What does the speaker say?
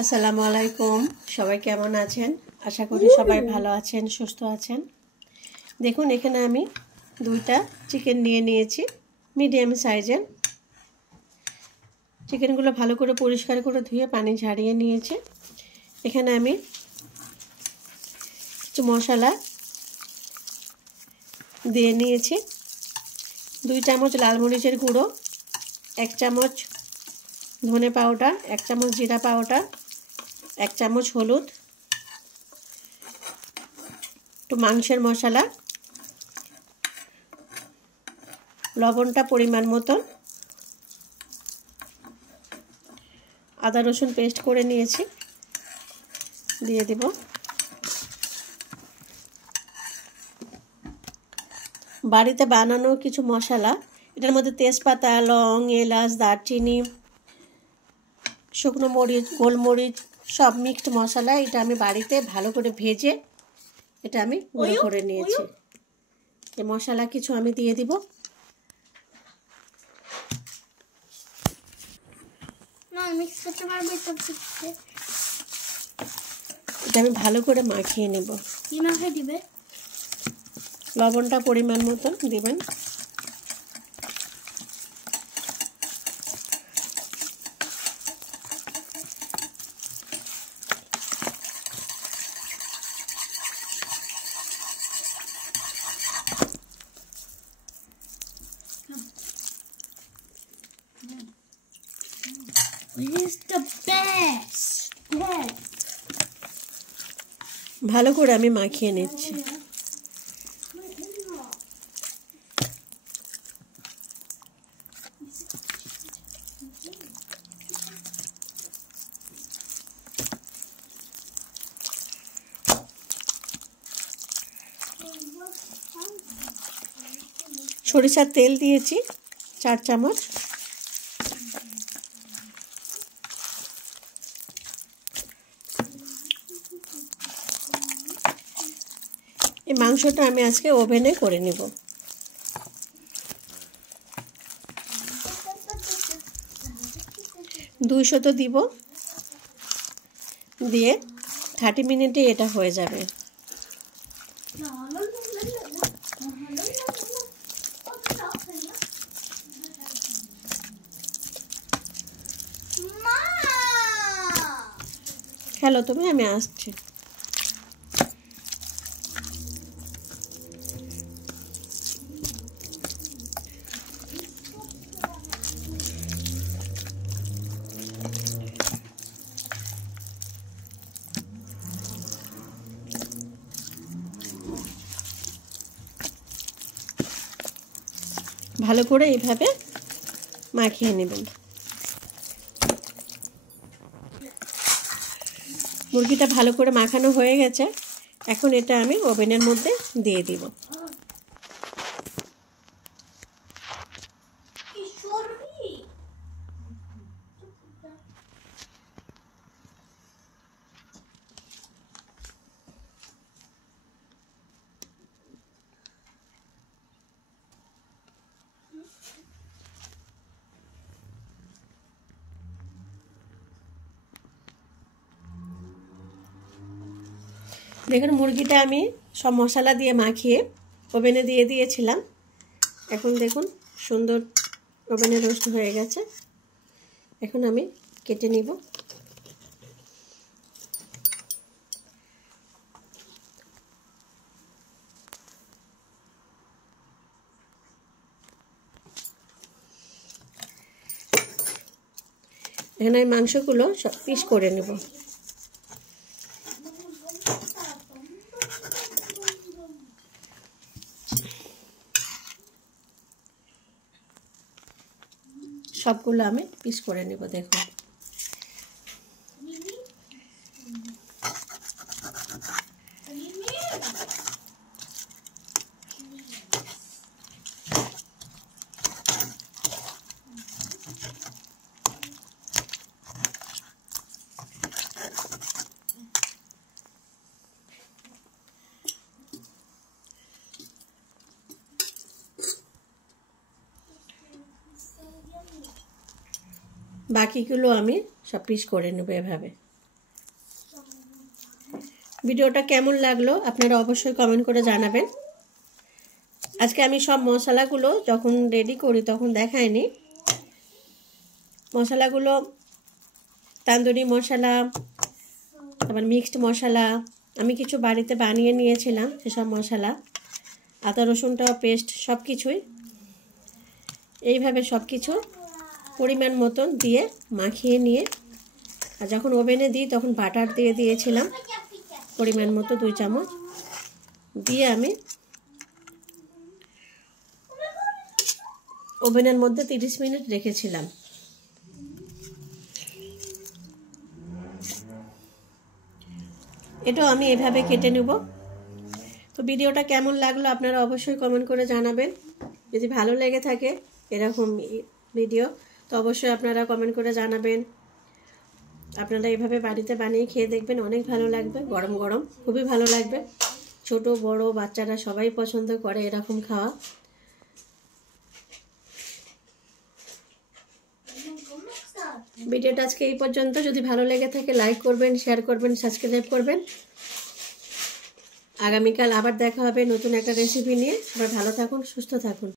আসসালামু আলাইকুম। সবাই কেমন আছেন? আশা করি সবাই ভালো আছেন, সুস্থ আছেন। দেখুন, এখানে আমি 2টা চিকেন নিয়ে নিয়েছি, মিডিয়াম সাইজের। চিকেনগুলো ভালো করে পরিষ্কার করে ধুয়ে পানি ঝারিয়ে নিয়েছি। এখানে আমি কিছু মশলা দিয়ে নিয়েছি। 2 চামচ লাল মরিচের গুঁড়ো, 1 চামচ ধনে পাউডার, 1 চামচ জিরা পাউডার, 1 চামচ হলুদ, একটু মাংসের মশলা, লবণটা পরিমাণ মতো, আদা রসুন পেস্ট করে নিয়েছি, দিয়ে দেব। বাড়িতে বানানো কিছু মশলা, এটার মধ্যে তেজপাতা, লং, এলাচ, দারচিনি, শুকনো মরিচ, গোলমরিচ সব মিক্সড মশলা। এটা আমি বাড়িতে ভালো করে ভেজে এটা আমি গুঁড়ো করে নিয়েছি। এই মশলা কিছু আমি দিয়ে দিব। এটা আমি ভালো করে মাখিয়ে নেব। কি মাখিয়ে দিবে? লবণটা পরিমাণ মতো দিবেন। It's the best. ভালো করে আমি মাখিয়ে নিচ্ছি। সরিষার তেল দিয়েছি 4 চামচ। এই মাংসটা আমি আজকে ওভেনে করে নেব। 200 দিব, দিয়ে 30 মিনিটে এটা হয়ে যাবে। হ্যালো, তুমি, আমি আসছি। ভালো করে এইভাবে মাখিয়ে নেবেন। মুরগিটা ভালো করে মাখানো হয়ে গেছে। এখন এটা আমি ওভেনের মধ্যে দিয়ে দিব। দেখুন, মুরগিটা আমি সব মশলা দিয়ে মাখিয়ে ওভেনে দিয়ে দিয়েছিলাম। এখন দেখুন সুন্দর ওভেনে রোস্ট হয়ে গেছে। এখন আমি কেটে নিব। এখানে আমি মাংসগুলো সব পিস করে নেব। সবগুলো আমি পিস করে নেব। দেখুন, বাকিগুলো আমি সব পিস করে নেব এভাবে। ভিডিওটা কেমন লাগলো আপনারা অবশ্যই কমেন্ট করে জানাবেন। আজকে আমি সব মশলাগুলো যখন রেডি করি তখন দেখাইনি। মশলাগুলো তান্দুরি মশলা, তারপর মিক্সড মশলা, আমি কিছু বাড়িতে বানিয়ে নিয়েছিলাম সেসব মশলা, আদা রসুনটা পেস্ট সব কিছুই এইভাবে সব কিছু পরিমাণ মতন দিয়ে মাখিয়ে নিয়ে, আর যখন ওভেনে দিই তখন বাটার দিয়ে দিয়েছিলাম পরিমাণ মতো 2 চামচ দিয়ে আমি ওভেনের মধ্যে 30 মিনিট রেখেছিলাম। এটাও আমি এভাবে কেটে নেব। তো ভিডিওটা কেমন লাগলো আপনারা অবশ্যই কমেন্ট করে জানাবেন। যদি ভালো লেগে থাকে এরকম ভিডিও তো অবশ্যই আপনারা কমেন্ট করে জানাবেন। আপনারা এইভাবে বাড়িতে বানিয়ে খেয়ে দেখবেন, অনেক ভালো লাগবে। গরম গরম খুবই ভালো লাগবে। ছোট বড় বাচ্চারা সবাই পছন্দ করে এরকম খাওয়া। ভিডিওটা আজকে এই পর্যন্ত। যদি ভালো লেগে থাকে লাইক করবেন, শেয়ার করবেন, সাবস্ক্রাইব করবেন। আগামীকাল আবার দেখা হবে নতুন একটা রেসিপি নিয়ে। সবাই ভালো থাকুন, সুস্থ থাকুন।